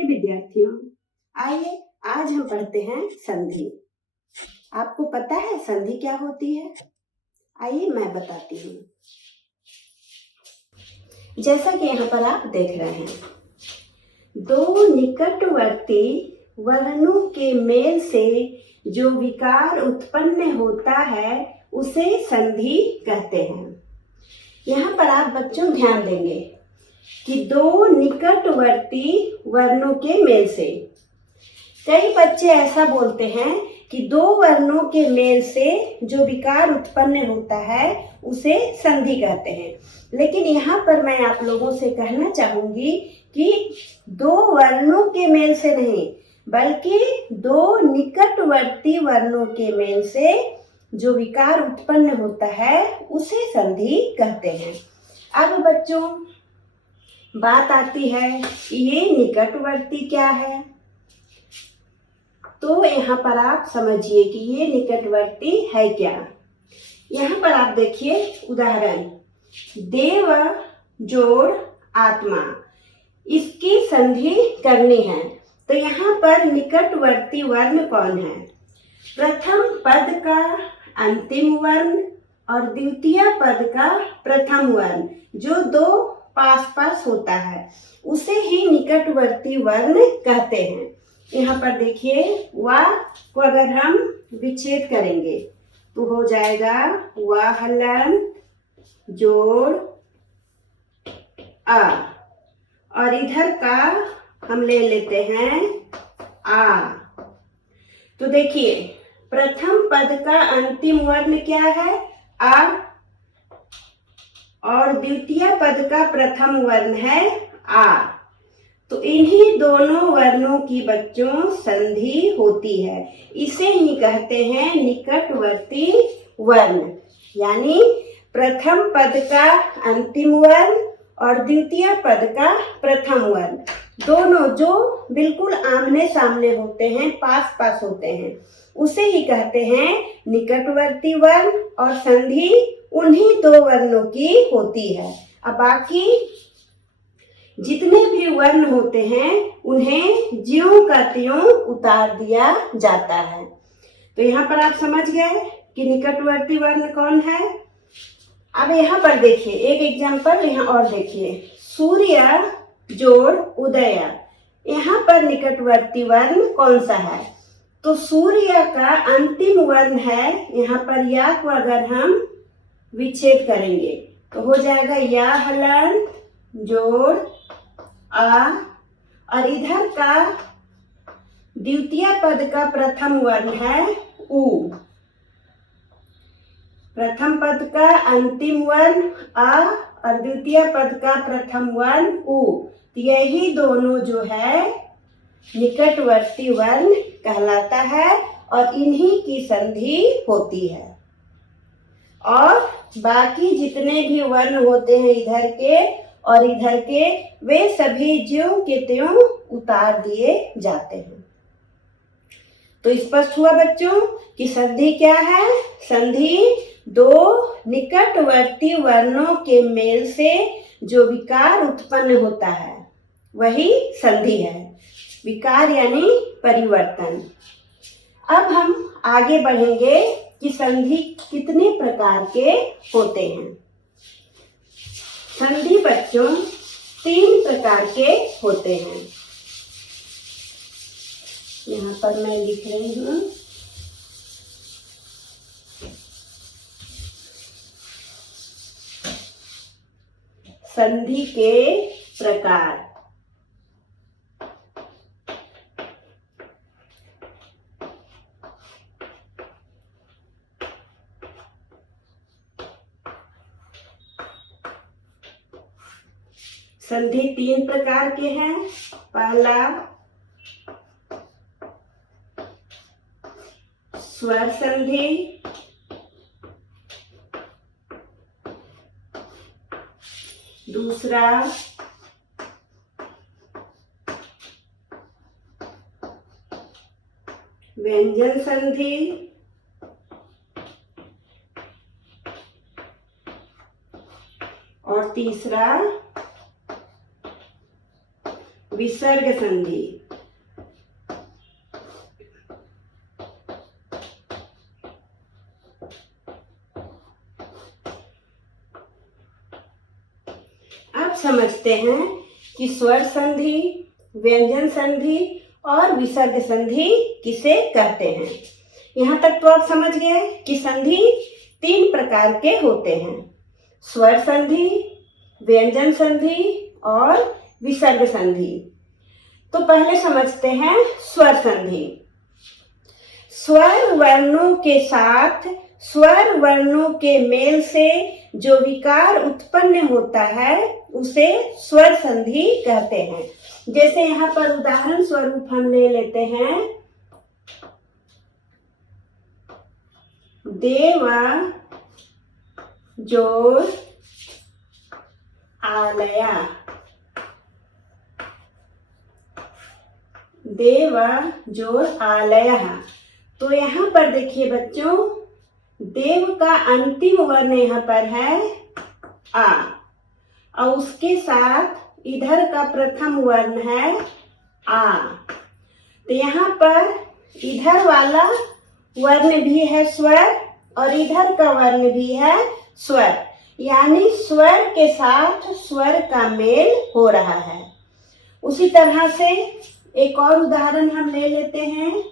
प्रिय विद्यार्थियों, आइए आज हम पढ़ते हैं संधि। आपको पता है संधि क्या होती है? आइए मैं बताती हूँ। जैसा कि यहाँ पर आप देख रहे हैं, दो निकटवर्ती वर्णों के मेल से जो विकार उत्पन्न होता है उसे संधि कहते हैं। यहाँ पर आप बच्चों ध्यान देंगे कि दो निकटवर्ती वर्णों के मेल से, कई बच्चे ऐसा बोलते हैं कि दो वर्णों के मेल से जो विकार उत्पन्न होता है उसे संधि कहते हैं। लेकिन यहाँ पर मैं आप लोगों से कहना चाहूंगी कि दो वर्णों के मेल से नहीं, बल्कि दो निकटवर्ती वर्णों के मेल से जो विकार उत्पन्न होता है उसे संधि कहते हैं। अब बच्चों बात आती है ये निकटवर्ती क्या है, तो यहाँ पर आप समझिए कि ये निकटवर्ती है क्या। यहाँ पर आप देखिए उदाहरण, देव जोड़ आत्मा, इसकी संधि करनी है तो यहाँ पर निकटवर्ती वर्ण कौन है? प्रथम पद का अंतिम वर्ण और द्वितीय पद का प्रथम वर्ण, जो दो पास पास होता है उसे ही निकटवर्ती वर्ण कहते हैं। यहाँ पर देखिए वा को अगर हम विच्छेद करेंगे तो हो जाएगा वा हलंत जोड़ आ, और इधर का हम ले लेते हैं आ। तो देखिए प्रथम पद का अंतिम वर्ण क्या है? आ, और द्वितीय पद का प्रथम वर्ण है आ। तो इन्हीं दोनों वर्णों की बच्चों संधि होती है। इसे ही कहते हैं निकटवर्ती वर्ण, यानी प्रथम पद का अंतिम वर्ण और द्वितीय पद का प्रथम वर्ण, दोनों जो बिल्कुल आमने सामने होते हैं, पास पास होते हैं, उसे ही कहते हैं निकटवर्ती वर्ण। और संधि उन्हीं दो वर्णों की होती है। अब बाकी जितने भी वर्ण होते हैं उन्हें ज्यों का त्यों उतार दिया जाता है। तो यहाँ पर आप समझ गए कि निकटवर्ती वर्ण कौन है। अब यहाँ पर देखिए एक एग्जाम्पल यहाँ और देखिए, सूर्य जोड़ उदय, यहाँ पर निकटवर्ती वर्ण कौन सा है? तो सूर्य का अंतिम वर्ण है, यहाँ पर या को अगर हम विच्छेद करेंगे तो हो जाएगा या हलंत जोड़ आ, और इधर का द्वितीय पद का प्रथम वर्ण है उ, प्रथम पद का अंतिम वर्ण आ और द्वितीय पद का प्रथम वर्ण उ। तो यही दोनों जो है निकटवर्ती वर्ण कहलाता है और इन्हीं की संधि होती है। और बाकी जितने भी वर्ण होते हैं इधर के और इधर के, वे सभी ज्यों के त्यों उतार दिए जाते हैं। तो स्पष्ट हुआ बच्चों कि संधि क्या है? संधि दो निकटवर्ती वर्णों के मेल से जो विकार उत्पन्न होता है वही संधि है। विकार यानी परिवर्तन। अब हम आगे बढ़ेंगे कि संधि कितने प्रकार के होते हैं। संधि बच्चों तीन प्रकार के होते हैं। यहाँ पर मैं लिख रही हूँ। संधि के प्रकार। संधि तीन प्रकार के हैं। पहला स्वर संधि, दूसरा व्यंजन संधि, और तीसरा विसर्ग संधि। अब समझते हैं कि स्वर संधि, व्यंजन संधि और विसर्ग संधि किसे कहते हैं। यहाँ तक तो आप समझ गए कि संधि 3 प्रकार के होते हैं, स्वर संधि, व्यंजन संधि और विसर्ग संधि। तो पहले समझते हैं स्वर संधि। स्वर वर्णों के साथ स्वर वर्णों के मेल से जो विकार उत्पन्न होता है उसे स्वर संधि कहते हैं। जैसे यहाँ पर उदाहरण स्वरूप हम ले लेते हैं, देव जोर आलया, देव जोर आलया। तो यहाँ पर देखिए बच्चों, देव का अंतिम वर्ण यहाँ पर है आ और उसके साथ इधर का प्रथम वर्ण है आ। तो यहाँ पर इधर वाला वर्ण भी है स्वर और इधर का वर्ण भी है स्वर, यानी स्वर के साथ स्वर का मेल हो रहा है। उसी तरह से एक और उदाहरण हम ले लेते हैं,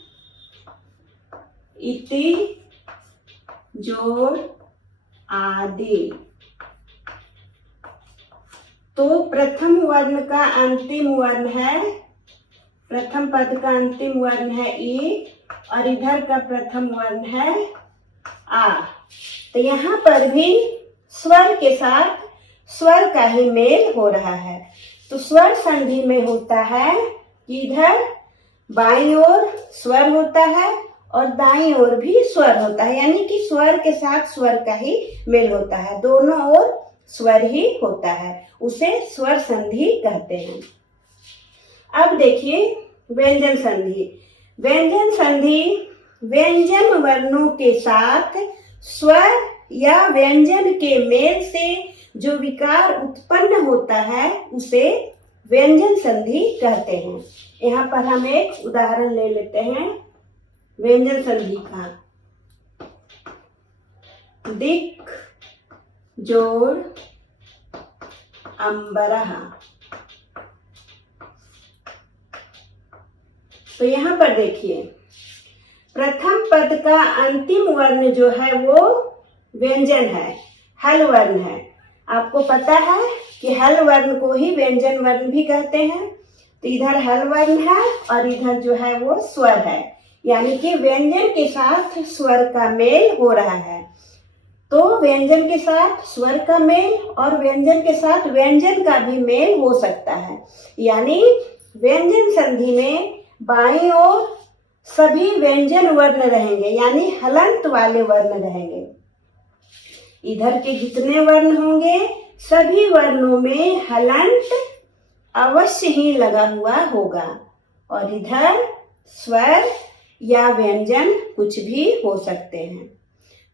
इति जोड़ आदि। तो प्रथम वर्ण का अंतिम वर्ण है, प्रथम पद का अंतिम वर्ण है ई और इधर का प्रथम वर्ण है आ। तो यहाँ पर भी स्वर के साथ स्वर का ही मेल हो रहा है। तो स्वर संधि में होता है कि इधर बाईं ओर स्वर होता है और दाईं ओर भी स्वर होता है, यानी कि स्वर के साथ स्वर का ही मेल होता है, दोनों ओर स्वर ही होता है, उसे स्वर संधि कहते हैं। अब देखिए व्यंजन संधि। व्यंजन संधि व्यंजन वर्णों के साथ स्वर या व्यंजन के मेल से जो विकार उत्पन्न होता है उसे व्यंजन संधि कहते हैं। यहाँ पर हम एक उदाहरण ले लेते हैं व्यंजन संधि का, दिक जोड़ अंबरह। तो यहाँ पर देखिए प्रथम पद का अंतिम वर्ण जो है वो व्यंजन है, हल वर्ण है। आपको पता है कि हल वर्ण को ही व्यंजन वर्ण भी कहते हैं। तो इधर हल वर्ण है और इधर जो है वो स्वर है, यानी कि व्यंजन के साथ स्वर का मेल हो रहा है। तो व्यंजन के साथ स्वर का मेल और व्यंजन के साथ व्यंजन का भी मेल हो सकता है, यानी व्यंजन संधि में बाईं ओर सभी व्यंजन वर्ण रहेंगे, यानी हलंत वाले वर्ण रहेंगे। इधर के जितने वर्ण होंगे सभी वर्णों में हलंत अवश्य ही लगा हुआ होगा और इधर स्वर या व्यंजन कुछ भी हो सकते हैं।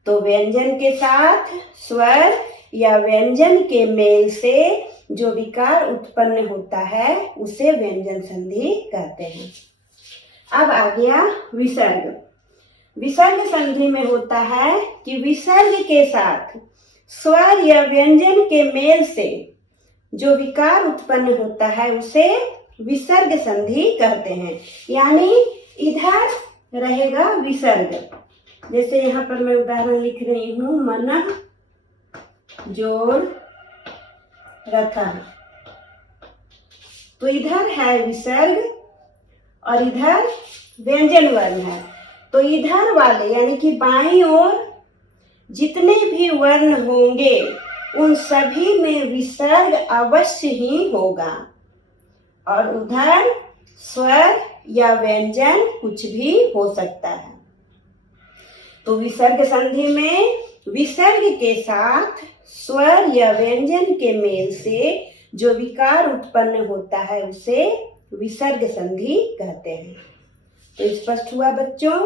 तो व्यंजन के साथ स्वर या व्यंजन के मेल से जो विकार उत्पन्न होता है उसे व्यंजन संधि कहते हैं। अब आ गया विसर्ग। विसर्ग संधि में होता है कि विसर्ग के साथ स्वर या व्यंजन के मेल से जो विकार उत्पन्न होता है उसे विसर्ग संधि कहते हैं, यानी इधर रहेगा विसर्ग। जैसे यहाँ पर मैं उदाहरण लिख रही हूँ, मन जोड़ रथा। तो इधर है विसर्ग और इधर व्यंजन वर्ण है। तो इधर वाले यानी कि बाईं ओर जितने भी वर्ण होंगे उन सभी में विसर्ग अवश्य ही होगा और उधर स्वर या व्यंजन कुछ भी हो सकता है। तो विसर्ग संधि में विसर्ग के साथ स्वर या व्यंजन के मेल से जो विकार उत्पन्न होता है उसे विसर्ग संधि कहते हैं। तो स्पष्ट हुआ बच्चों,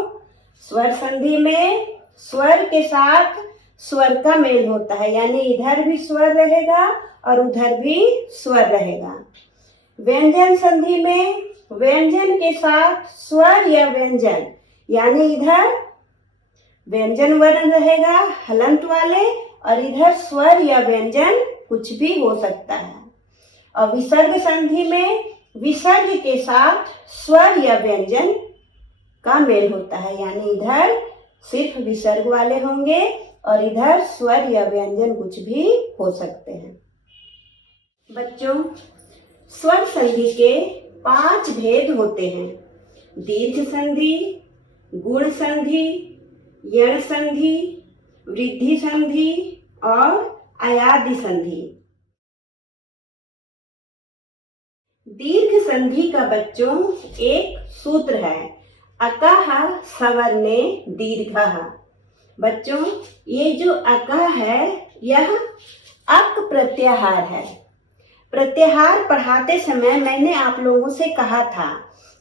स्वर संधि में स्वर के साथ स्वर का मेल होता है, यानी इधर भी स्वर रहेगा और उधर भी स्वर रहेगा। व्यंजन संधि में व्यंजन के साथ स्वर या व्यंजन, यानी इधर व्यंजन वर्ण रहेगा हलंत वाले और इधर स्वर या व्यंजन कुछ भी हो सकता है। और विसर्ग संधि में विसर्ग के साथ स्वर या व्यंजन का मेल होता है, यानी इधर सिर्फ विसर्ग वाले होंगे और इधर स्वर या व्यंजन कुछ भी हो सकते हैं। बच्चों, स्वर संधि के 5 भेद होते हैं। दीर्घ संधि, गुण संधि, यण संधि, वृद्धि संधि और अयादि संधि। दीर्घ संधि का बच्चों एक सूत्र है, अकः सवर्णे दीर्घः। बच्चों, ये जो अकः है यह अक प्रत्याहार है। प्रत्याहार पढ़ाते समय मैंने आप लोगों से कहा था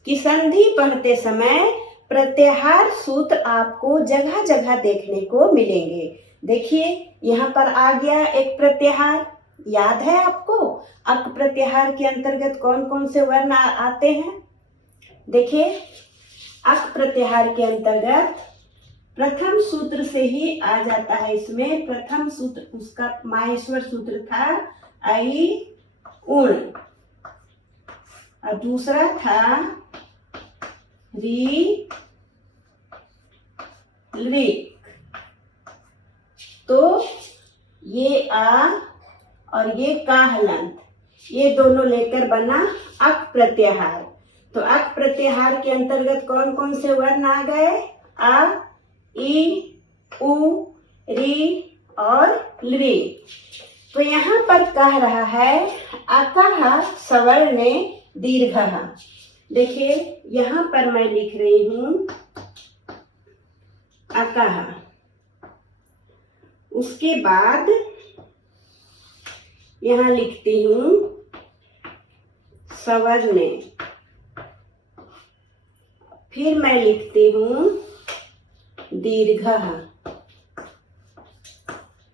कि संधि पढ़ते समय प्रत्याहार सूत्र आपको जगह जगह देखने को मिलेंगे। देखिए यहाँ पर आ गया एक प्रत्याहार, याद है आपको अक प्रत्याहार के अंतर्गत कौन कौन से वर्ण आते हैं? देखिए अक प्रत्याहार के अंतर्गत प्रथम सूत्र से ही आ जाता है। इसमें प्रथम सूत्र उसका माहेश्वर सूत्र था आई उण और दूसरा था री ऋक। तो ये आ और ये का हलंत, ये दोनों लेकर बना अक प्रत्याहार। तो अक प्रत्याहार के अंतर्गत कौन कौन से वर्ण आ गए? आ, ई, उ, री और लृ। तो यहाँ पर कह रहा है अकः सवर्णे दीर्घः। देखिए यहाँ पर मैं लिख रही हूँ अकः, उसके बाद यहाँ लिखती हूँ सवर्णे, फिर मैं लिखती हूँ दीर्घः।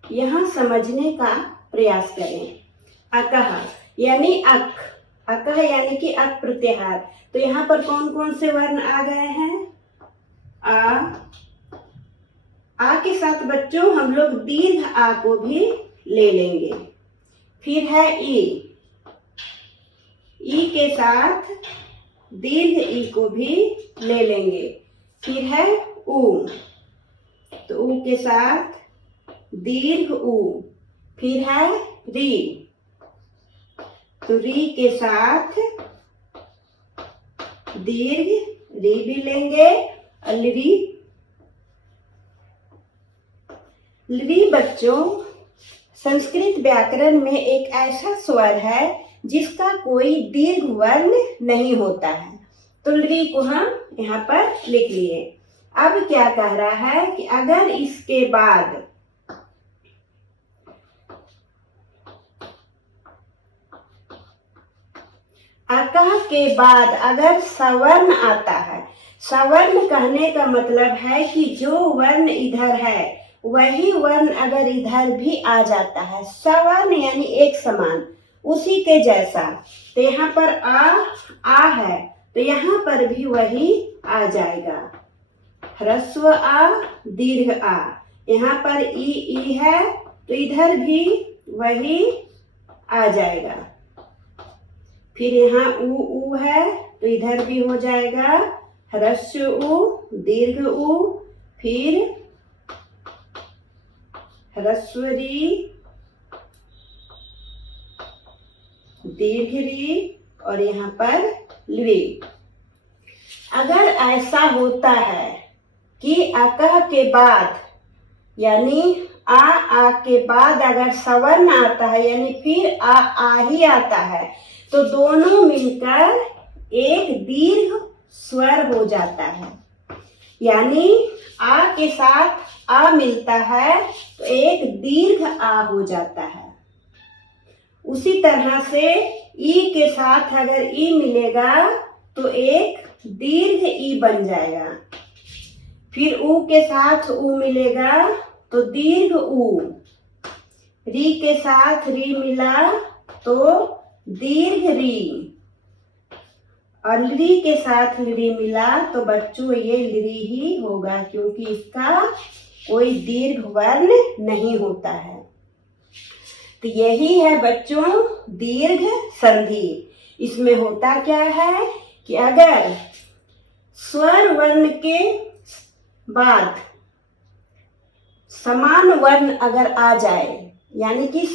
यहाँ समझने का प्रयास करें। अकः यानी अक, अकः यानी कि अक प्रत्याहार। तो यहाँ पर कौन कौन से वर्ण आ गए हैं? आ के साथ बच्चों हम लोग दीर्घ आ को भी ले लेंगे। फिर है ई के साथ दीर्घ ई को भी ले लेंगे। फिर है उ, तो उ के साथ दीर्घ उ। फिर है री, तो री के साथ दीर्घ री भी लेंगे और लृ। लृ बच्चों संस्कृत व्याकरण में एक ऐसा स्वर है जिसका कोई दीर्घ वर्ण नहीं होता है। तो लृ को हम यहाँ पर लिख लिए। अब क्या कह रहा है कि अगर इसके बाद अकः के बाद अगर सवर्ण आता है, सवर्ण कहने का मतलब है कि जो वर्ण इधर है वही वर्ण अगर इधर भी आ जाता है, सवर्ण यानी एक समान, उसी के जैसा। तो यहाँ पर आ है तो यहाँ पर भी वही आ जाएगा, ह्रस्व आ दीर्घ आ। यहाँ पर ई है तो इधर भी वही आ जाएगा। फिर यहाँ उ है तो इधर भी हो जाएगा ह्रस्व उ दीर्घ उ, फिर ह्रस्व री दीर्घ री और यहाँ पर लृ। अगर ऐसा होता है कि अकः के बाद यानी आ के बाद अगर सवर्ण आता है यानी फिर आ ही आता है, तो दोनों मिलकर एक दीर्घ स्वर हो जाता है। यानी आ के साथ आ मिलता है तो एक दीर्घ आ हो जाता है। उसी तरह से ई के साथ अगर ई मिलेगा तो एक दीर्घ ई बन जाएगा। फिर उ के साथ उ मिलेगा तो दीर्घ उ। री के साथ री मिला तो दीर्घ री। और लृ के साथ लृ मिला तो बच्चों ये लृ ही होगा, क्योंकि इसका कोई दीर्घ वर्ण नहीं होता है। तो यही है बच्चों दीर्घ संधि। इसमें होता क्या है कि अगर स्वर वर्ण के बाद समान वर्ण अगर आ जाए, यानी कि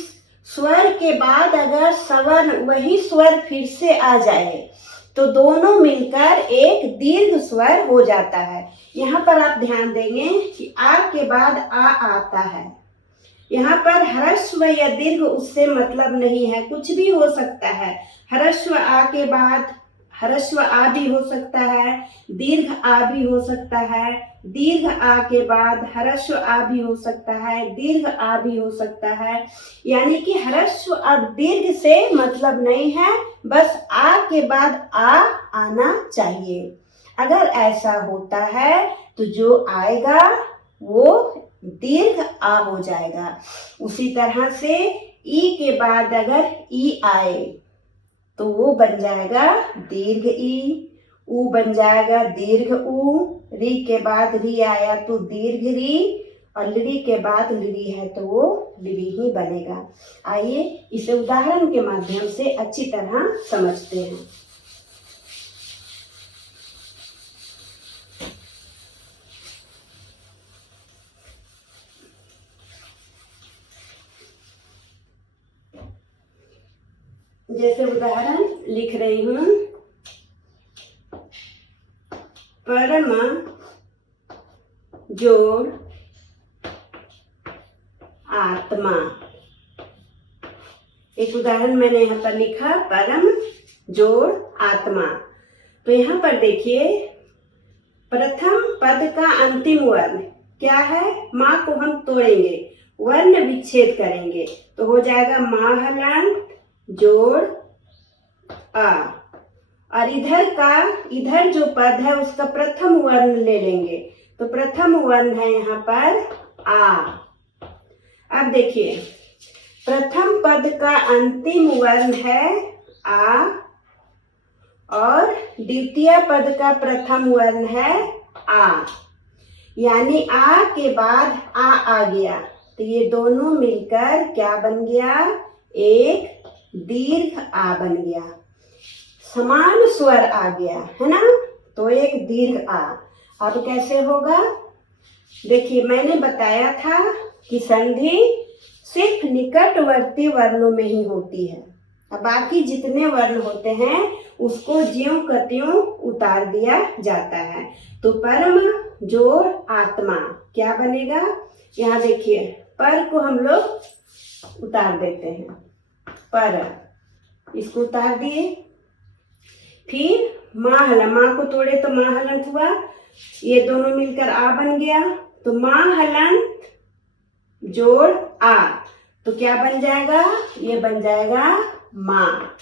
स्वर के बाद अगर सवर्ण वही स्वर फिर से आ जाए, तो दोनों मिलकर एक दीर्घ स्वर हो जाता है। यहाँ पर आप ध्यान देंगे कि आ के बाद आ आता है। यहाँ पर ह्रस्व या दीर्घ उससे मतलब नहीं है, कुछ भी हो सकता है। ह्रस्व आ के बाद ह्रस्व आ भी हो सकता है, दीर्घ आ भी हो सकता है, दीर्घ आ के बाद ह्रस्व आ भी हो सकता है, दीर्घ आ भी हो सकता है। यानी कि ह्रस्व अब दीर्घ से मतलब नहीं है, बस आ के बाद आ आना चाहिए। अगर ऐसा होता है तो जो आएगा वो दीर्घ आ हो जाएगा। उसी तरह से ई के बाद अगर ई आए तो वो बन जाएगा दीर्घ ई, ऊ बन जाएगा दीर्घ ऊ, री के बाद री आया तो दीर्घ री, और लृ के बाद लृ है तो वो लृ ही बनेगा। आइए इसे उदाहरण के माध्यम से अच्छी तरह समझते हैं। जैसे उदाहरण लिख रही हूं, परम जोड़ आत्मा। एक उदाहरण मैंने यहाँ पर लिखा परम जोड़ आत्मा। तो यहाँ पर देखिए प्रथम पद का अंतिम वर्ण क्या है? माँ को हम तोड़ेंगे, वर्ण विच्छेद करेंगे तो हो जाएगा माँ हलंत जोड़ आ। और इधर जो पद है उसका प्रथम वर्ण ले लेंगे तो प्रथम वर्ण है यहाँ पर आ। अब देखिए प्रथम पद का अंतिम वर्ण है आ और द्वितीय पद का प्रथम वर्ण है आ, यानी आ के बाद आ गया तो ये दोनों मिलकर क्या बन गया? एक दीर्घ आ बन गया। समान स्वर आ गया है ना, तो एक दीर्घ आ। अब कैसे होगा? देखिए मैंने बताया था कि संधि सिर्फ निकटवर्ती वर्णों में ही होती है। अब बाकी जितने वर्ण होते हैं उसको ज्यों का त्यों उतार दिया जाता है। तो परम जोड़ आत्मा क्या बनेगा? यहाँ देखिए पर को हम लोग उतार देते हैं, पर इसको उतार दिए। फिर माँ हलन, माँ को तोड़े तो माँ हलंत हुआ, ये दोनों मिलकर आ बन गया तो माँ हलंत जोड़ आ, तो क्या बन जाएगा? ये बन जाएगा माँ।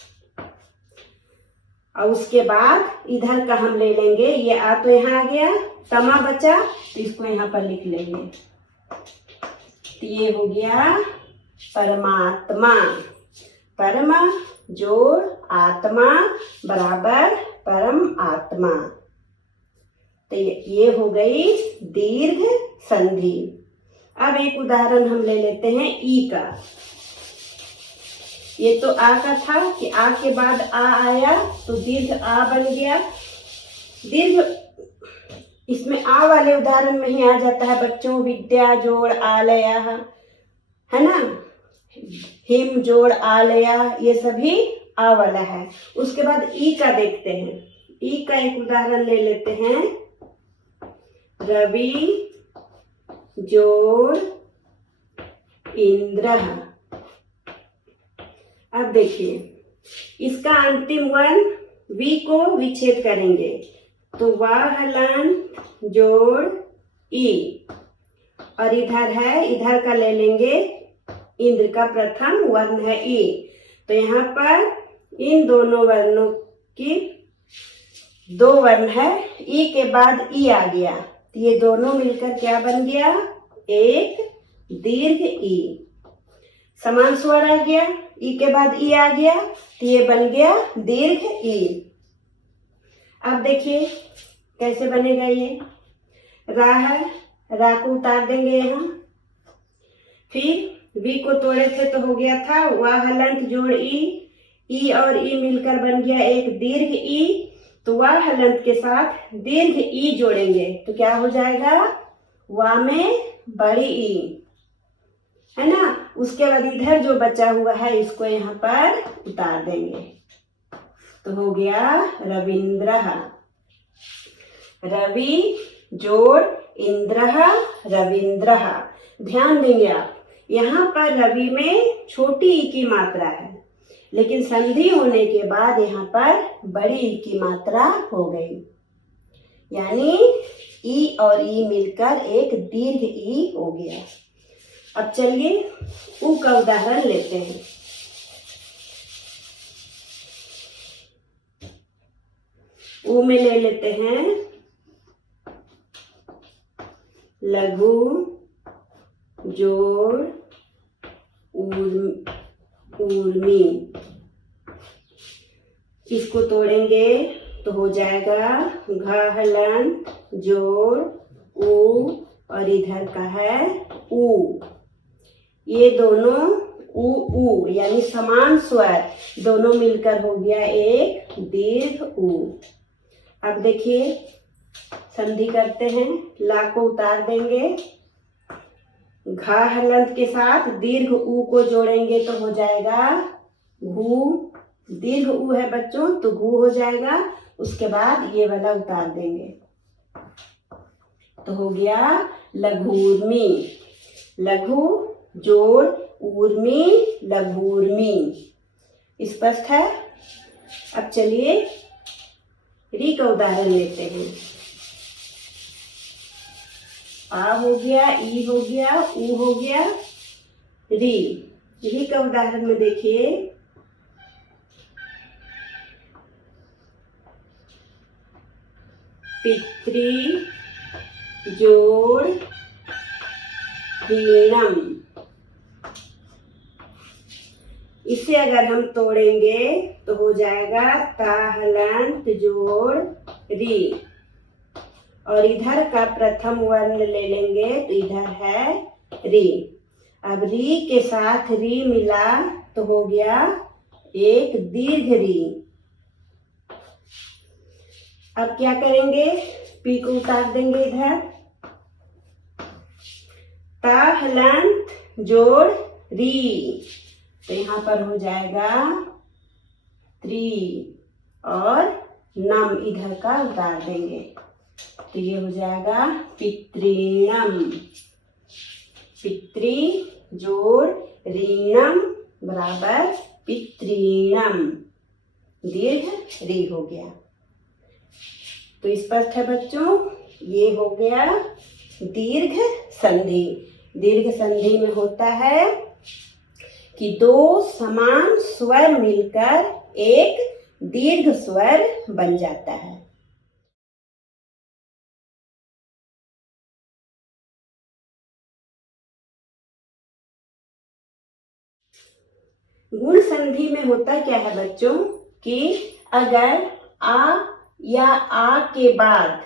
और उसके बाद इधर का हम ले लेंगे, ये आ तो यहाँ आ गया, तमा बचा तो इसको यहाँ पर लिख लेंगे तो ये हो गया परमात्मा। परमा जोड़ आत्मा बराबर परम आत्मा। तो ये हो गई दीर्घ संधि। अब एक उदाहरण हम ले लेते हैं ई का। ये तो आ का था कि आ के बाद आ आया तो दीर्घ आ बन गया। दीर्घ इसमें आ वाले उदाहरण में ही आ जाता है बच्चों, विद्या जोड़ आलया है ना, हिम जोड़ आलया, ये सभी आ वाला है। उसके बाद ई का देखते हैं। ई का एक उदाहरण ले लेते हैं, रवि जोड़ इंद्र। अब देखिए इसका अंतिम वर्ण वी को विच्छेद करेंगे तो वाह हलंत जोड़ ई, और इधर है, इधर का ले लेंगे, इंद्र का प्रथम वर्ण है ई। तो यहाँ पर इन दोनों वर्णों की दो वर्ण है, ई के बाद ई आ गया तो ये दोनों मिलकर क्या बन गया? एक दीर्घ ई। समान स्वर आ गया, ई के बाद ई आ गया तो ये बन गया दीर्घ ई। अब देखिए कैसे बनेगा ये। रा है, रा को उतार देंगे यहाँ। फिर वी को तोड़े थे तो हो गया था वाह हलंत जोड़ ई और ई मिलकर बन गया एक दीर्घ ई। तो वाह हलंत के साथ दीर्घ ई जोड़ेंगे तो क्या हो जाएगा, वा में बड़ी ई, है ना। उसके बाद इधर जो बचा हुआ है इसको यहाँ पर उतार देंगे तो हो गया रविंद्र। रवि जोड़ इंद्र रविंद्र। ध्यान देंगे आप, यहाँ पर रवि में छोटी ई की मात्रा है, लेकिन संधि होने के बाद यहाँ पर बड़ी ई की मात्रा हो गई, यानी ई और ई मिलकर एक दीर्घ ई हो गया। अब चलिए उ का उदाहरण लेते हैं। उ में ले लेते हैं लघु जोड़ ऊर्मी। इसको तोड़ेंगे तो हो जाएगा घ हलंत जोड़ ऊ और इधर का है ऊ। ये दोनों ऊ यानी समान स्वर दोनों मिलकर हो गया एक दीर्घ ऊ। अब देखिए संधि करते हैं, ला को उतार देंगे, घा हलंत के साथ दीर्घ ऊ को जोड़ेंगे तो हो जाएगा घू। दीर्घ ऊ है बच्चों तो घू हो जाएगा। उसके बाद ये वाला उतार देंगे तो हो गया लघूर्मी। लघु जोड़ ऊर्मी लघूर्मी। स्पष्ट है। अब चलिए री का उदाहरण लेते हैं। आ हो गया, ई हो गया, ऊ हो गया, री। री का उदाहरण में देखिए पितृ जोड़ ऋणम। इसे अगर हम तोड़ेंगे तो हो जाएगा ता हलंत जोड़ री और इधर का प्रथम वर्ण ले लेंगे तो इधर है री। अब री के साथ री मिला तो हो गया एक दीर्घ री। अब क्या करेंगे, पी को उतार देंगे इधर, ता हलंत जोड़ री तो यहाँ पर हो जाएगा त्रि और नम इधर का उतार देंगे तो ये हो जाएगा पितृणम। पितृ जोड़ ऋणम बराबर पितृणम, दीर्घ री हो गया। तो स्पष्ट है बच्चों, ये हो गया दीर्घ संधि। दीर्घ संधि में होता है कि दो समान स्वर मिलकर एक दीर्घ स्वर बन जाता है। गुण संधि में होता क्या है बच्चों कि अगर आ या आ के बाद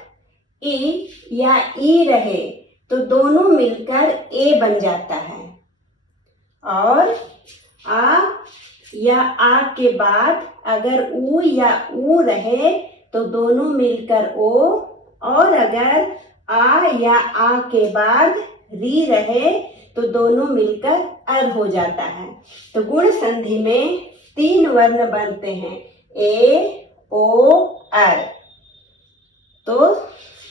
ई या ई रहे तो दोनों मिलकर ए बन जाता है, और आ या आ के बाद अगर ऊ या ऊ रहे तो दोनों मिलकर ओ, और अगर आ या आ के बाद री रहे तो दोनों मिलकर अर हो जाता है। तो गुण संधि में तीन वर्ण बनते हैं, ए ओ अर। तो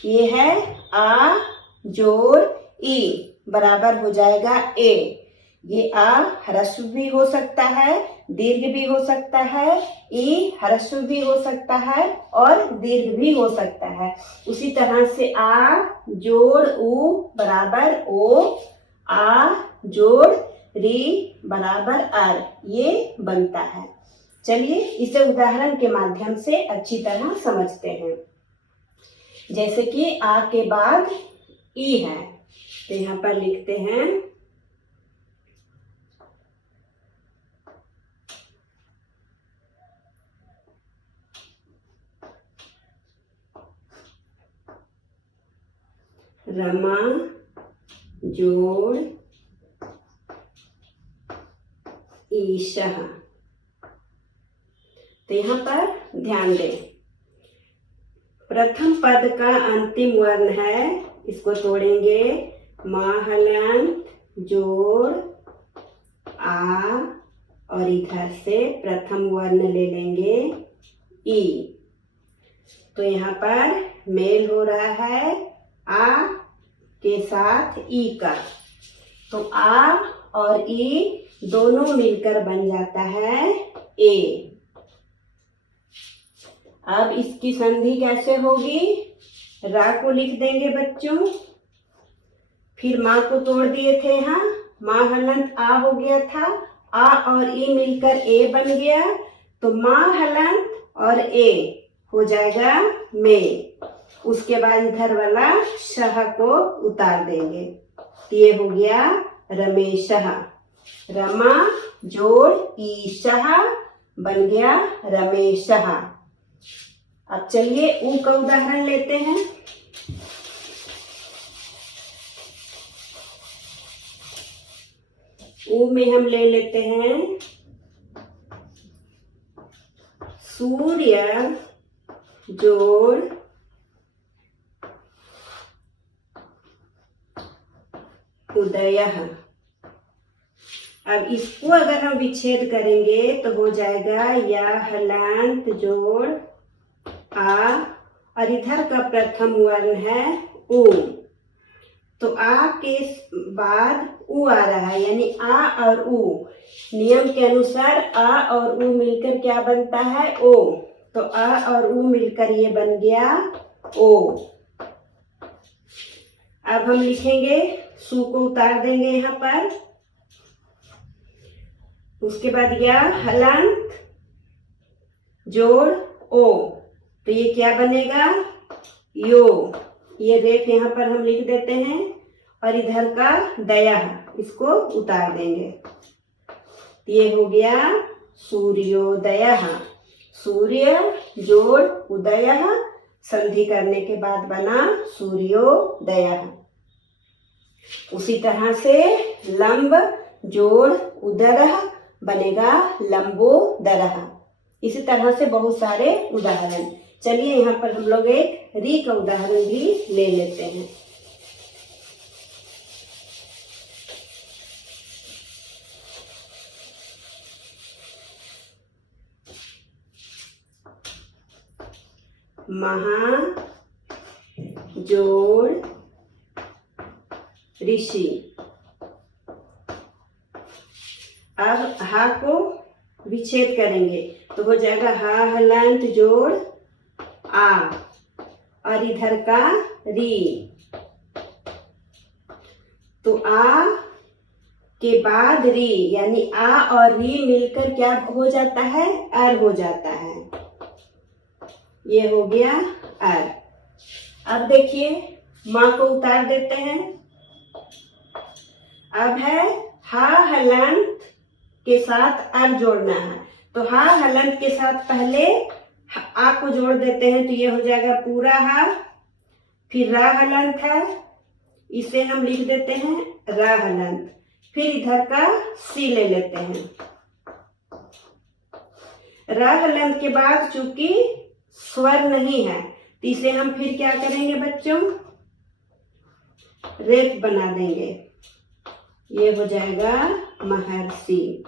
ये है आ जोड़ ई बराबर हो जाएगा ए। ये आ ह्रस्व भी हो सकता है, दीर्घ भी हो सकता है, ई ह्रस्व भी हो सकता है और दीर्घ भी हो सकता है। उसी तरह से आ जोड़ ऊ बराबर ओ, आ जोड़ री बराबर अर, ये बनता है। चलिए इसे उदाहरण के माध्यम से अच्छी तरह समझते हैं। जैसे कि आ के बाद ई है तो यहाँ पर लिखते हैं रमा जोड़ ईशः। तो यहाँ पर ध्यान दें, प्रथम पद का अंतिम वर्ण है, इसको तोड़ेंगे, म हलंत जोड़ आ और इधर से प्रथम वर्ण ले लेंगे ई। तो यहाँ पर मेल हो रहा है आ के साथ ई का, तो आ और ई दोनों मिलकर बन जाता है ए। अब इसकी संधि कैसे होगी, रा को लिख देंगे बच्चों, फिर माँ को तोड़ दिए थे यहाँ, माँ हलंत आ हो गया था, आ और ई मिलकर ए बन गया, तो माँ हलंत और ए हो जाएगा में। उसके बाद इधर वाला शह को उतार देंगे, तो ये हो गया रमेशः। रमा जोड़ ईशः बन गया रमेशः। अब चलिए ऊ का उदाहरण लेते हैं। ऊ में हम ले लेते हैं सूर्य जोड़ उदयः। अब इसको अगर हम विच्छेद करेंगे तो हो जाएगा या हलंत जोड़ आ और इधर का प्रथम वर्ण है ऊ, तो आ के बाद ऊ आ रहा है, यानी आ और ऊ, नियम के अनुसार आ और ऊ मिलकर क्या बनता है ओ, तो आ और ऊ मिलकर ये बन गया ओ। अब हम लिखेंगे, सू को उतार देंगे यहाँ पर, उसके बाद या हलंत जोड़ ओ, तो ये क्या बनेगा यो। ये रेफ यहाँ पर हम लिख देते हैं और इधर का दया इसको उतार देंगे, ये हो गया सूर्योदयः। सूर्य जोड़ उदयः, संधि करने के बाद बना सूर्योदयः। उसी तरह से लंब जोड़ उदरः बनेगा लंबोदरः। इसी तरह से बहुत सारे उदाहरण। चलिए यहाँ पर हम लोग एक री का उदाहरण भी ले लेते हैं। महा जोड़ ऋषि। अब हा को विच्छेद करेंगे तो हो जाएगा हा हलंत जोड़ आ और इधर का री, तो आ के बाद री, यानी आ और री मिलकर क्या हो जाता है अर हो जाता है, ये हो गया अर। अब देखिए माँ को उतार देते हैं। अब है हा हलंत के साथ अर जोड़ना है, तो हा हलंत के साथ पहले आ को जोड़ देते हैं, तो ये हो जाएगा पूरा हा, फिर रा हलंत है, इसे हम लिख देते हैं रा हलंत, फिर इधर का सी ले लेते हैं। रा हलंत के बाद चूंकि स्वर नहीं है, तो इसे हम फिर क्या करेंगे बच्चों, रेफ बना देंगे, ये हो जाएगा महर्षि।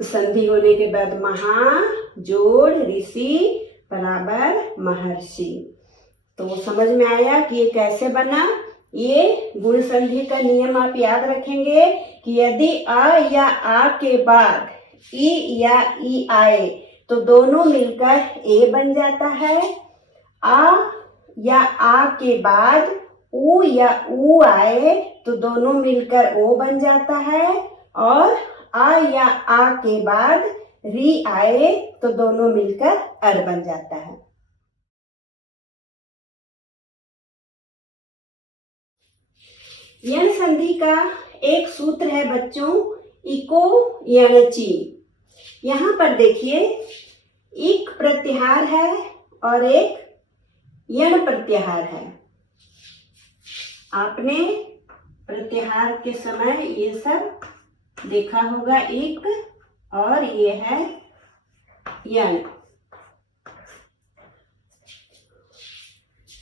संधि होने के बाद महा जोड़ ऋषि बराबर महर्षि। तो समझ में आया कि ये कैसे बना। ये गुण संधि का नियम आप याद रखेंगे कि यदि अ या आ के बाद ई या ई आए तो दोनों मिलकर ए बन जाता है। आ या आ के बाद उ या ऊ आए तो दोनों मिलकर ओ बन जाता है, और आ या आ के बाद री आए तो दोनों मिलकर अर बन जाता है। यण संधि का एक सूत्र है बच्चों, इको यणचि। यहाँ पर देखिए इक प्रत्याहार है और एक यण प्रत्याहार है। आपने प्रत्याहार के समय ये सब देखा होगा। इक और ये है यण।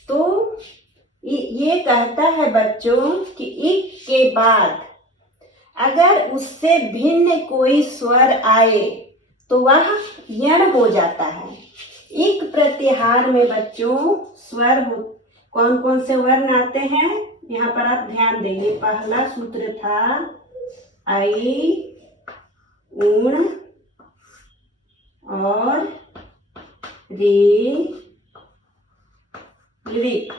तो ये कहता है बच्चों कि इक के बाद अगर उससे भिन्न कोई स्वर आए तो वह यण हो जाता है। इक प्रत्याहार में बच्चों स्वर कौन कौन से वर्ण आते हैं, यहाँ पर आप ध्यान देंगे। पहला सूत्र था ऐ, ऊण और रे, ऋक।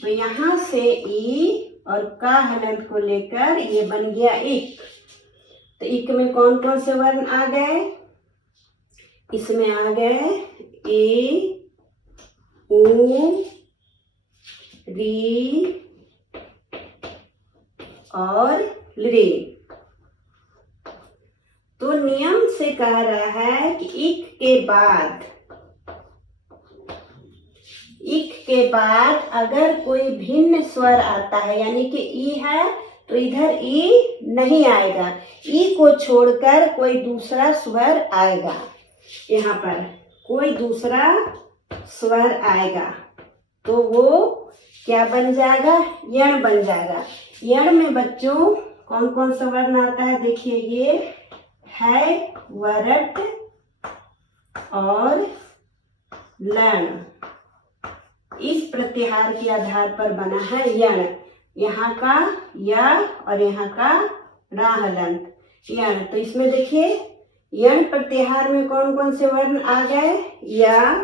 तो यहाँ से ई और का हलंत को लेकर ये बन गया इक। तो इक में कौन कौन से वर्ण आ गए, इसमें आ गए ए, ऊ, री और रे। तो नियम से कह रहा है कि इक के बाद अगर कोई भिन्न स्वर आता है, यानी कि ई है तो इधर ई नहीं आएगा, ई को छोड़कर कोई दूसरा स्वर आएगा। यहाँ पर कोई दूसरा स्वर आएगा तो वो क्या बन जाएगा, यण बन जाएगा। यण में बच्चों कौन कौन सा वर्ण आता है, देखिए ये है वरट और लण। इस प्रत्याहार के आधार पर बना है यण। यहाँ का या और यहाँ का रा हलंत यण। तो इसमें देखिए यण प्रत्याहार में कौन कौन से वर्ण आ गए, या,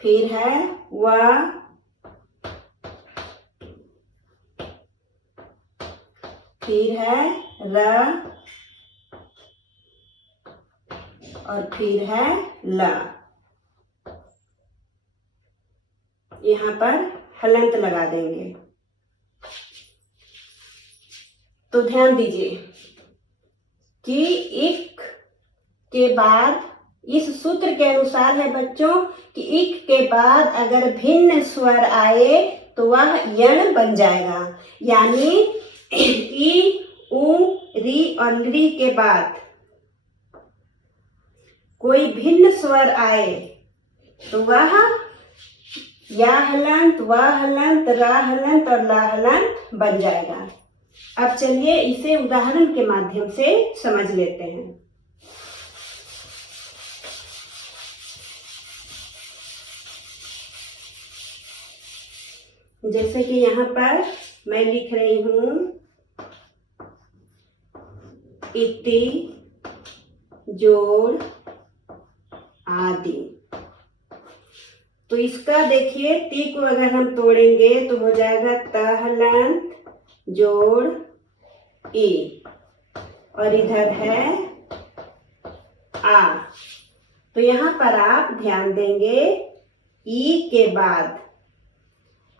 फिर है व, फिर है र और फिर है ल। यहाँ पर हलंत लगा देंगे। तो ध्यान दीजिए कि इक के बाद इस सूत्र के अनुसार है बच्चों कि इक के बाद अगर भिन्न स्वर आए तो वह यण बन जाएगा। यानी ई, ऊ, री और ली के बाद कोई भिन्न स्वर आए तो वह या हलंत, व हलंत, रा हलंत और ला हलंत बन जाएगा। अब चलिए इसे उदाहरण के माध्यम से समझ लेते हैं। जैसे कि यहाँ पर मैं लिख रही हूं इति, जोड़, आदि। तो इसका देखिए ती को अगर हम तोड़ेंगे तो हो जाएगा त हलंत जोड़ ई और इधर है आ। तो यहाँ पर आप ध्यान देंगे ई के बाद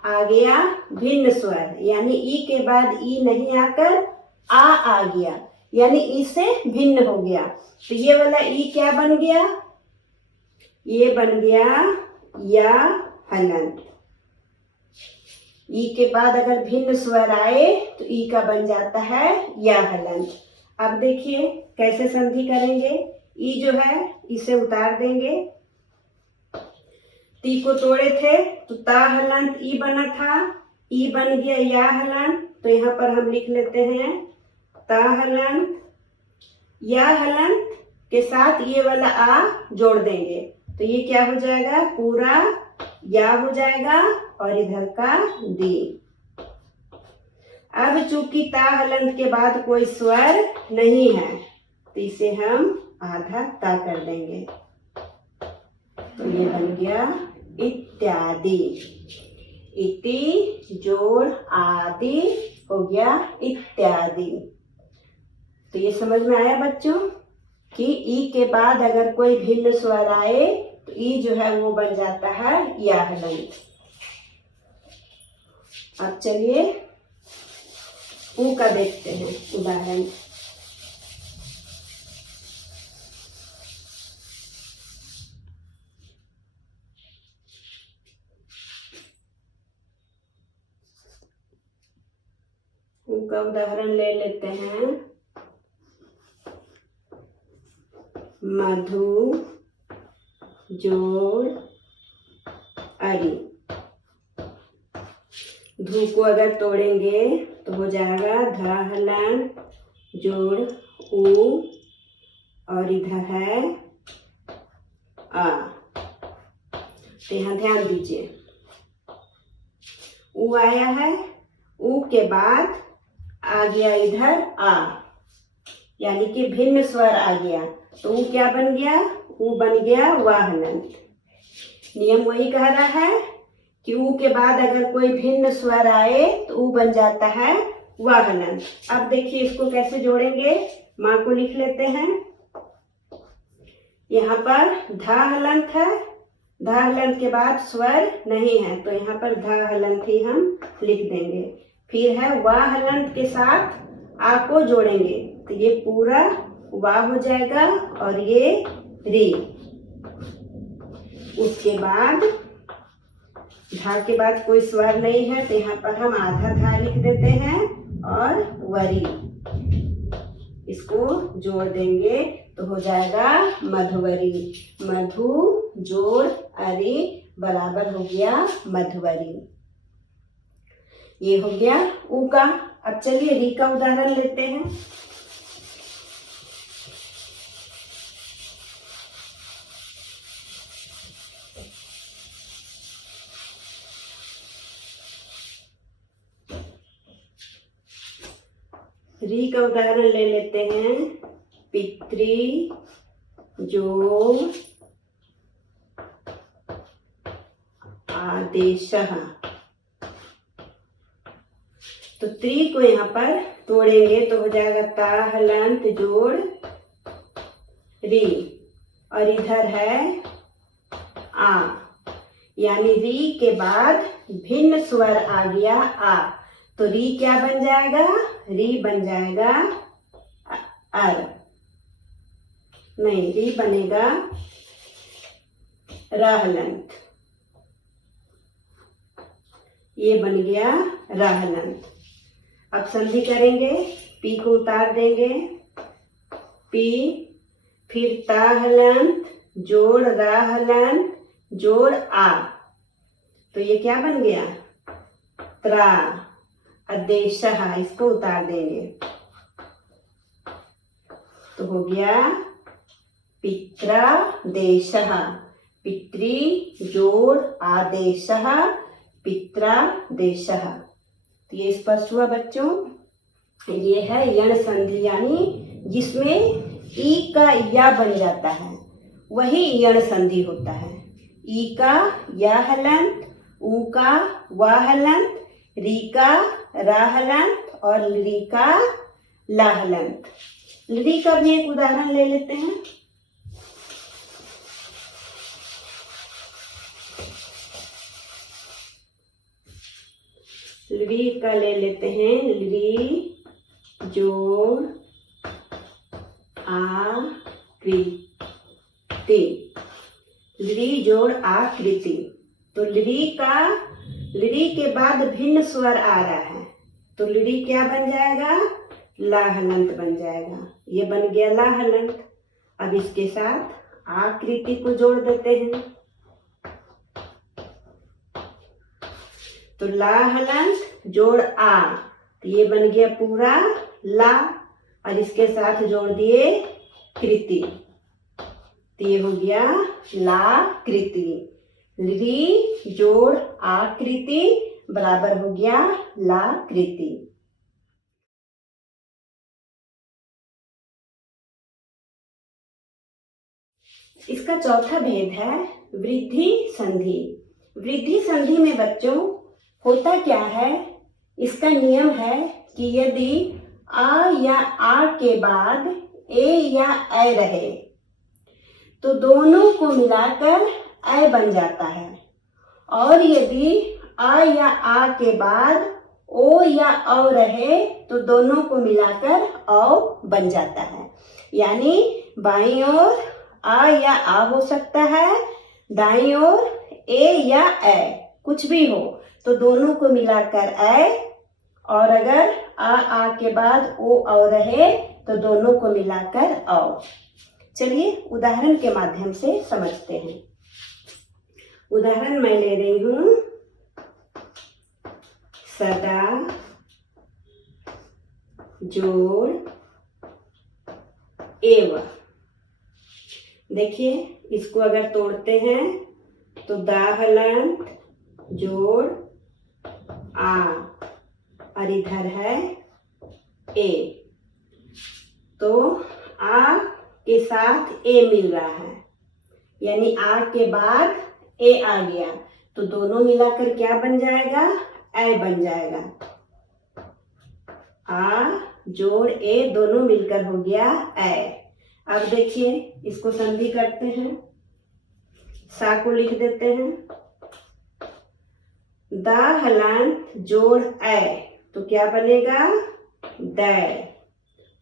आ गया भिन्न स्वर, यानी ई के बाद ई नहीं आकर आ गया, यानी ई से भिन्न हो गया। तो ये वाला ई क्या बन गया, ये बन गया या हलंत। ई के बाद अगर भिन्न स्वर आए तो ई का बन जाता है या हलंत। अब देखिए कैसे संधि करेंगे। ई जो है इसे उतार देंगे, ती को तोड़े थे तो ता हलंत ई बना था, ई बन गया या हलंत। तो यहाँ पर हम लिख लेते हैं ता हलंत, या हलंत के साथ ये वाला आ जोड़ देंगे तो ये क्या हो जाएगा, पूरा या हो जाएगा और इधर का दी। अब चूंकि ता हलंत के बाद कोई स्वर नहीं है तो इसे हम आधा ता कर देंगे तो ये बन गया इत्यादि। इति जोड़ आदि हो गया इत्यादि। तो ये समझ में आया बच्चों कि ई के बाद अगर कोई भिन्न स्वर आए तो ई जो है वो बन जाता है या हलंत। अब चलिए ऊ का देखते हैं उदाहरण। ऊ का उदाहरण ले लेते हैं। मधु जोड़ अरी। धू को अगर तोड़ेंगे तो हो जाएगा ध हलंत जोड़ ऊ, और इधर है आ। तो यहाँ ध्यान दीजिए, ऊ आया है, ऊ के बाद आ गया इधर आ, यानी कि भिन्न स्वर आ गया। तो ऊ क्या बन गया? ऊ बन गया वाह हलंत। नियम वही कह रहा है कि ऊ के बाद अगर कोई भिन्न स्वर आए तो ऊ बन जाता है वाह हलंत। अब देखिए इसको कैसे जोड़ेंगे, माँ को लिख लेते हैं। यहाँ पर ध हलंत है, ध हलंत के बाद स्वर नहीं है, तो यहाँ पर ध हलंत ही हम लिख देंगे। फिर है वाह हलंत के साथ आ को जोड़ेंगे, तो ये पूरा वाह हो जाएगा और ये री। उसके बाद धा के बाद कोई स्वर नहीं है, तो यहाँ पर हम आधा धा लिख देते हैं और वरी, इसको जोड़ देंगे तो हो जाएगा मधुवरी। मधु जोड़ अरी बराबर हो गया मधुवरी। ये हो गया ऊ का। अब चलिए री का उदाहरण लेते हैं। री का उदाहरण ले लेते हैं। पितृ जोड़ आदेशः। तो त्रि को यहाँ पर तोड़ेंगे तो हो जाएगा ता हलंत जोड़ री, और इधर है आ, यानी री के बाद भिन्न स्वर आ गया आ, तो री क्या बन जाएगा? री बन जाएगा अर, नहीं री बनेगा रहलंत। ये बन गया रहलंत। अब संधि करेंगे, पी को उतार देंगे, पी, फिर ता हलंत जोड़ रा हलंत जोड़ आ, तो ये क्या बन गया? त्रा आदेशः, इसको उतार देंगे तो हो गया पित्रादेशः। पितृ जोड़ आदेशः पित्रादेशः। तो ये स्पष्ट हुआ बच्चों। ये है यण संधि, यानी जिसमें ई का या बन जाता है वही यण संधि होता है। ई का या हलंत, ऊ का वा हलंत, री का रा हलंत और ली का ला हलंत। ली का भी एक उदाहरण ले लेते हैं। ली का ले लेते हैं। ली जोड़ आकृति। ली जोड़ आकृति। तो ली के बाद भिन्न स्वर आ रहा है, तो ली क्या बन जाएगा? ला हलंत बन जाएगा। ये बन गया ला हलंत। अब इसके साथ आकृति को जोड़ देते हैं, तो ला हलंत जोड़ आ, तो ये बन गया पूरा ला, और इसके साथ जोड़ दिए कृति, तो ये हो गया ला कृति। ली जोड़ आकृति बराबर हो गया ला कृति। इसका चौथा भेद है वृद्धि संधि। वृद्धि संधि में बच्चों होता क्या है? इसका नियम है कि यदि आ या आ के बाद ए या ऐ रहे तो दोनों को मिलाकर ऐ बन जाता है, और यदि आ या आ के बाद ओ या औ रहे तो दोनों को मिलाकर औ बन जाता है। यानी बाईं ओर आ या आ हो सकता है, दाईं ओर ए या ऐ, कुछ भी हो, तो दोनों को मिलाकर ऐ और अगर आ के बाद ओ रहे तो दोनों को मिलाकर औ। चलिए उदाहरण के माध्यम से समझते हैं। उदाहरण मैं ले रही हूं, सदा जोड़ एव। देखिए इसको अगर तोड़ते हैं तो दा हलंत जोड़ आ और इधर है ए, तो आ के साथ ए मिल रहा है, यानी आ के बाद ए आ गया तो दोनों मिलाकर क्या बन जाएगा, ए बन जाएगा। आ जोड़ ए दोनों मिलकर हो गया ए। अब देखिए इसको संधि करते हैं, सा को लिख देते हैं, दा हलंत जोड़ ए तो क्या बनेगा, दै,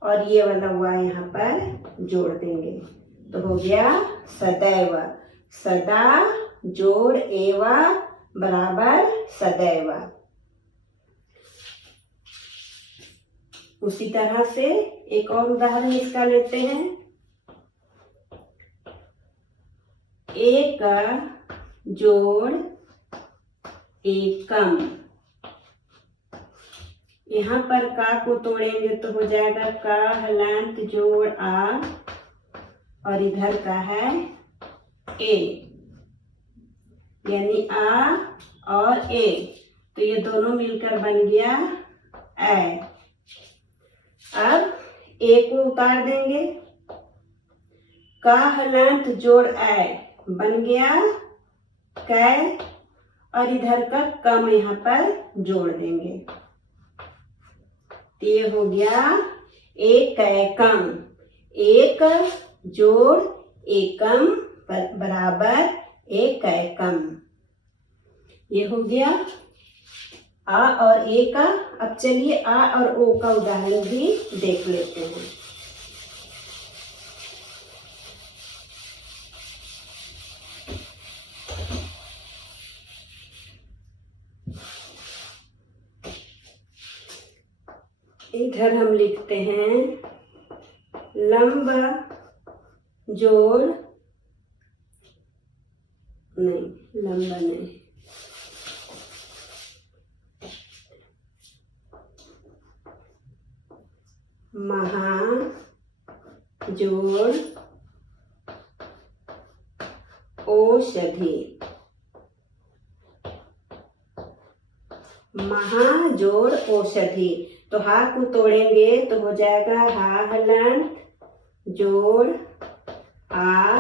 और ये वाला हुआ यहाँ पर जोड़ देंगे तो हो गया सदैव। सदा जोड़ एवा बराबर सदैव। उसी तरह से एक और उदाहरण इसका लेते हैं, एक जोड़ एकम। यहाँ पर का को तोड़ेंगे तो हो जाएगा का हलंत जोड़ आ और इधर का है ए, यानी आ और ए, तो ये दोनों मिलकर बन गया ए। अब ए को उतार देंगे, का हलंत जोड़ ए बन गया कै, और इधर का कम यहाँ पर जोड़ देंगे तो ये हो गया एक एकम। एक जोड़ एकम बराबर एक एकम। ये हो गया आ और ए का। अब चलिए आ और ओ का उदाहरण भी देख लेते हैं। इधर हम लिखते हैं लंब जोड़, नहीं लंबा नहीं, महा जोड़ औषधि। महा जोड़ औषधि, तो हा को तोड़ेंगे तो हो जाएगा हा हलंत जोड़ आ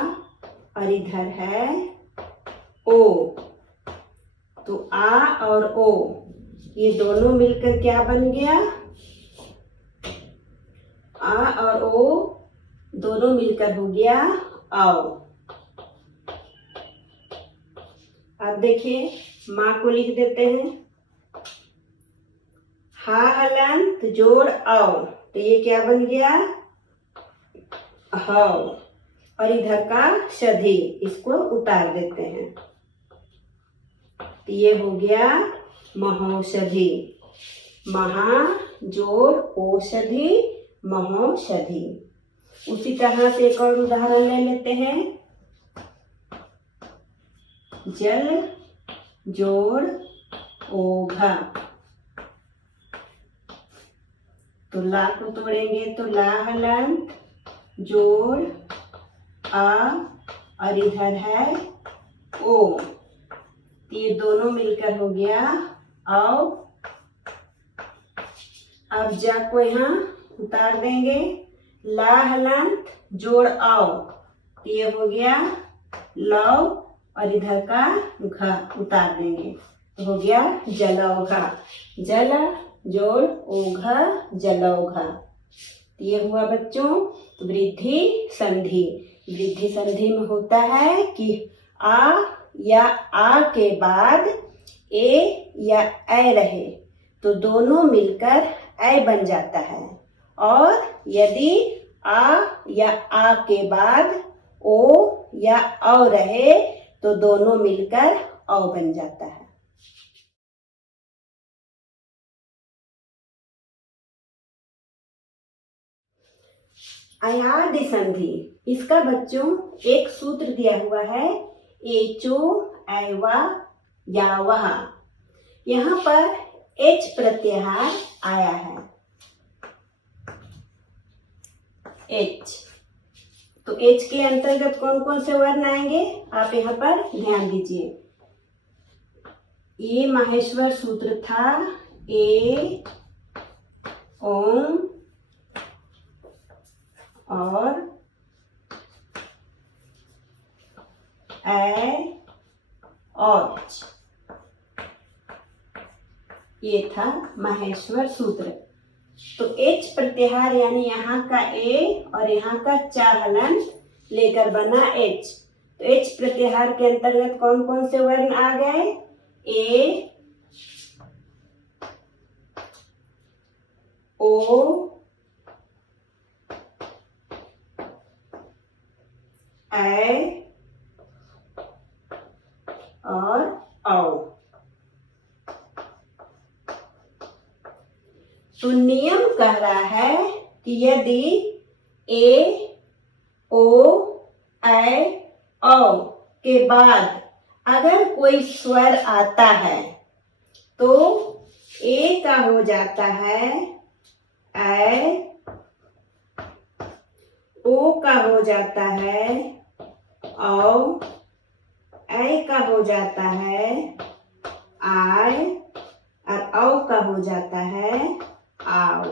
और इधर है ओ, तो आ और ओ ये दोनों मिलकर क्या बन गया, आ और ओ दोनों मिलकर हो गया आओ। अब देखिए माँ को लिख देते हैं, हा हलंत जोड़ आओ तो ये क्या बन गया हाउ, और इधर का शधि इसको उतार देते हैं तो ये हो गया महौषधि। महा जोड़ औषधि महौषधि। उसी तरह से एक और उदाहरण ले लेते हैं, जल जोड़ ओघा। तो ला को तोड़ेंगे तो ला हलंत जोड़ आ और इधर है ओ, ये दोनों मिलकर हो गया आओ। अब जा को यहाँ उतार देंगे, ला हलंत जोड़ आओ तो ये हो गया लव, और इधर का घा उतार देंगे तो हो गया जलौघा। जल जोड़ ओघा जलौघा। ये हुआ बच्चों वृद्धि संधि। वृद्धि संधि में होता है कि आ या आ के बाद ए या ऐ रहे तो दोनों मिलकर ऐ बन जाता है, और यदि आ या आ के बाद ओ या औ रहे तो दोनों मिलकर औ बन जाता है। अयादि संधि, इसका बच्चों एक सूत्र दिया हुआ है, एचो ऐवा यावह। यहाँ पर एच प्रत्याहार आया है, एच। तो एच के अंतर्गत कौन कौन से वर्ण आएंगे आप यहाँ पर ध्यान दीजिए। ये माहेश्वर सूत्र था, ए ओम और ए औच, ये था माहेश्वर सूत्र। तो एच प्रत्याहार यानी यहाँ का ए और यहाँ का चा हलंत लेकर बना एच। तो एच प्रत्याहार के अंतर्गत कौन कौन से वर्ण आ गए, ए ओ ऐ और औ। तो नियम कह रहा है कि यदि ए ओ ऐ औ के बाद अगर कोई स्वर आता है तो ए का हो जाता है ऐ, ओ का हो जाता है औ, ऐ का हो जाता है आय और औ का हो जाता है आओ।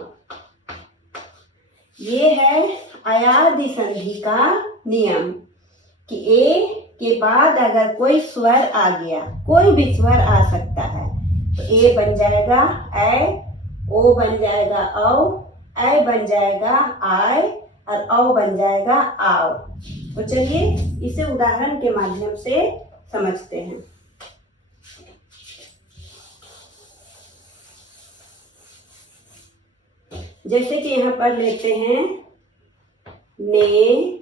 ये है अयादि संधि का नियम कि ए के बाद अगर कोई स्वर आ गया, कोई भी स्वर आ सकता है, तो ए बन जाएगा ऐ, ओ बन जाएगा औ, ऐ बन जाएगा आय और औ बन जाएगा आओ। तो चलिए इसे उदाहरण के माध्यम से समझते हैं। जैसे कि यहाँ पर लेते हैं ने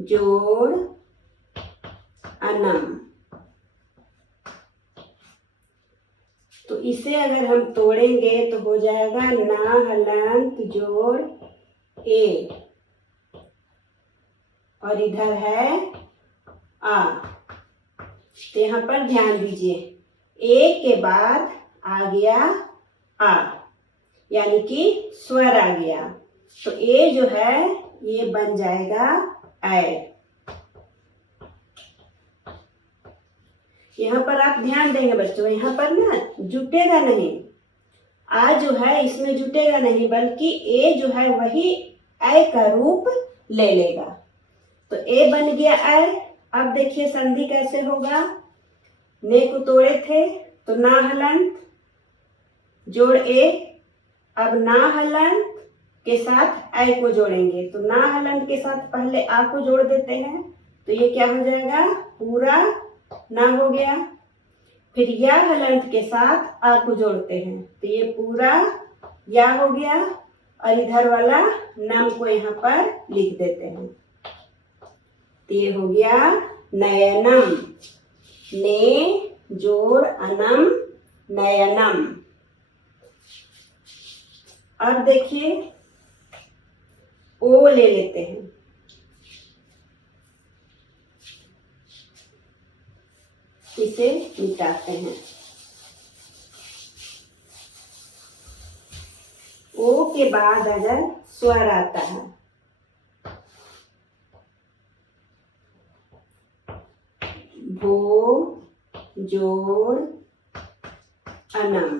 जोड़ अनम। तो इसे अगर हम तोड़ेंगे तो हो जाएगा ना हलंत जोड़ ए और इधर है आ। तो यहाँ पर ध्यान दीजिए, ए के बाद आ गया आ यानी कि स्वर आ गया, तो ए जो है ये बन जाएगा ऐ। यहाँ पर आप ध्यान देंगे बच्चों, यहाँ पर ना जुटेगा नहीं, आ जो है इसमें जुटेगा नहीं, बल्कि ए जो है वही ऐ का रूप ले लेगा। तो ए बन गया ऐ। अब देखिए संधि कैसे होगा, ने को तोड़े थे तो ना हलंत जोड़ ए, अब ना हलंत के साथ ऐ को जोड़ेंगे, तो ना हलंत के साथ पहले आ को जोड़ देते हैं, तो ये क्या हो जाएगा, पूरा ना हो गया। फिर या हलंत के साथ आ को जोड़ते हैं, तो ये पूरा या हो गया और इधर वाला नम को यहाँ पर लिख देते हैं, तो ये हो गया नयनम। ने जोड़ अनम नयनम। अब देखिए ओ ले लेते हैं, इसे मिटाते हैं। ओ के बाद अगर स्वर आता है, भो जोड़ अनम,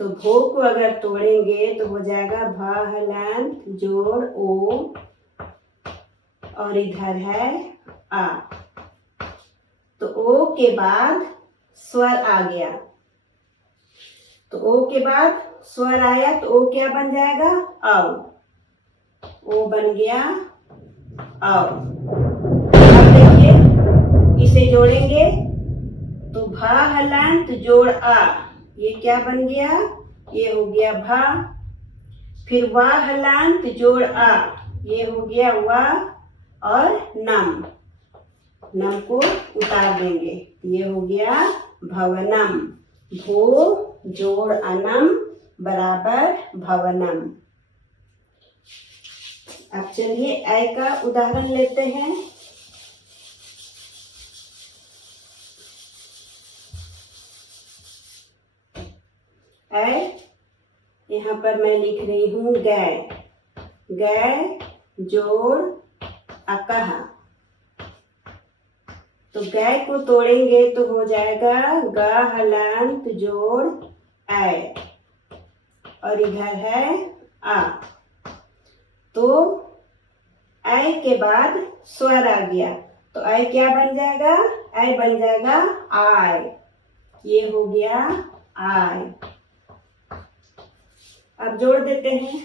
तो भो को अगर तोड़ेंगे तो हो जाएगा भ हलंत जोड़ ओ और इधर है आ। तो ओ के बाद स्वर आ गया, तो ओ के बाद स्वर आया तो ओ क्या बन जाएगा, औ। ओ बन गया औ। अब देखिए इसे जोड़ेंगे तो भा हलंत जोड़ आ, ये क्या बन गया, ये हो गया भा। फिर वा हलंत जोड़ आ, ये हो गया वा और नम, नम को उतार देंगे, ये हो गया भवनम। भो जोड़ अनम बराबर भवनम। अब चलिए ऐ का उदाहरण लेते हैं। ऐ, यहाँ पर मैं लिख रही हूँ गै, गै जोड़ अकह। तो गै को तोड़ेंगे तो हो जाएगा ग हलंत जोड़ ऐ, और इधर है आ। तो ऐ के बाद स्वर आ गया, तो ऐ क्या बन जाएगा? ऐ बन जाएगा आय। ये हो गया आय। अब जोड़ देते हैं,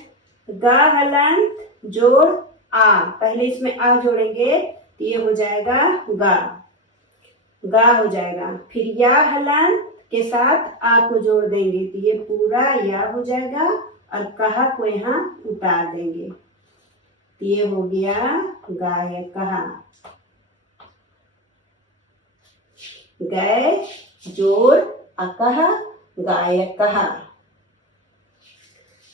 ग हलंत जोड़ आ। पहले इसमें आ जोड़ेंगे तो ये हो जाएगा गा, गा हो जाएगा। फिर या हलंत के साथ आ को जोड़ देंगे तो ये पूरा या हो जाएगा, और कहा को यहाँ उतार देंगे तो ये हो गया गाय कहा। गै जोड़ अकह गाय कहा।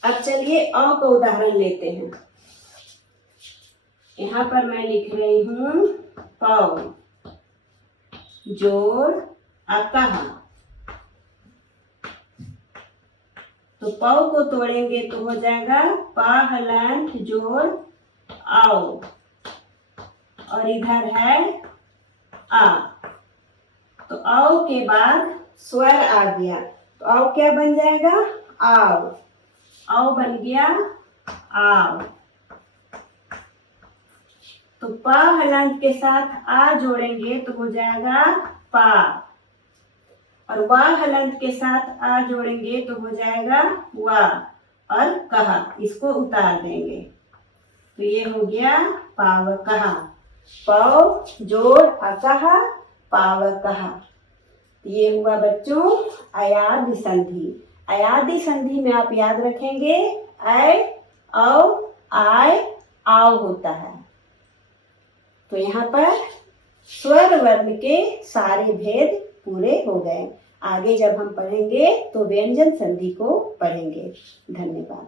अब चलिए अ का उदाहरण लेते हैं। यहाँ पर मैं लिख रही हूँ पौ जोड़ अकह। तो पौ को तोड़ेंगे तो हो जाएगा पा हलंत जोड़ आओ, और इधर है आ। तो आओ के बाद स्वर आ गया, तो आओ क्या बन जाएगा? आओ, आओ बन गया आओ। तो पा हलंत के साथ आ जोड़ेंगे तो हो जाएगा पा, और वा हलंत के साथ आ जोड़ेंगे तो हो जाएगा वा, और कहा इसको उतार देंगे तो ये हो गया पाव कहा। पौ जोड़ अकह पाव कहा। ये हुआ बच्चों अयादि संधि। अयादि संधि में आप याद रखेंगे ऐ औ आय आओ होता है। तो यहाँ पर स्वर वर्ण के सारे भेद पूरे हो गए। आगे जब हम पढ़ेंगे तो व्यंजन संधि को पढ़ेंगे। धन्यवाद।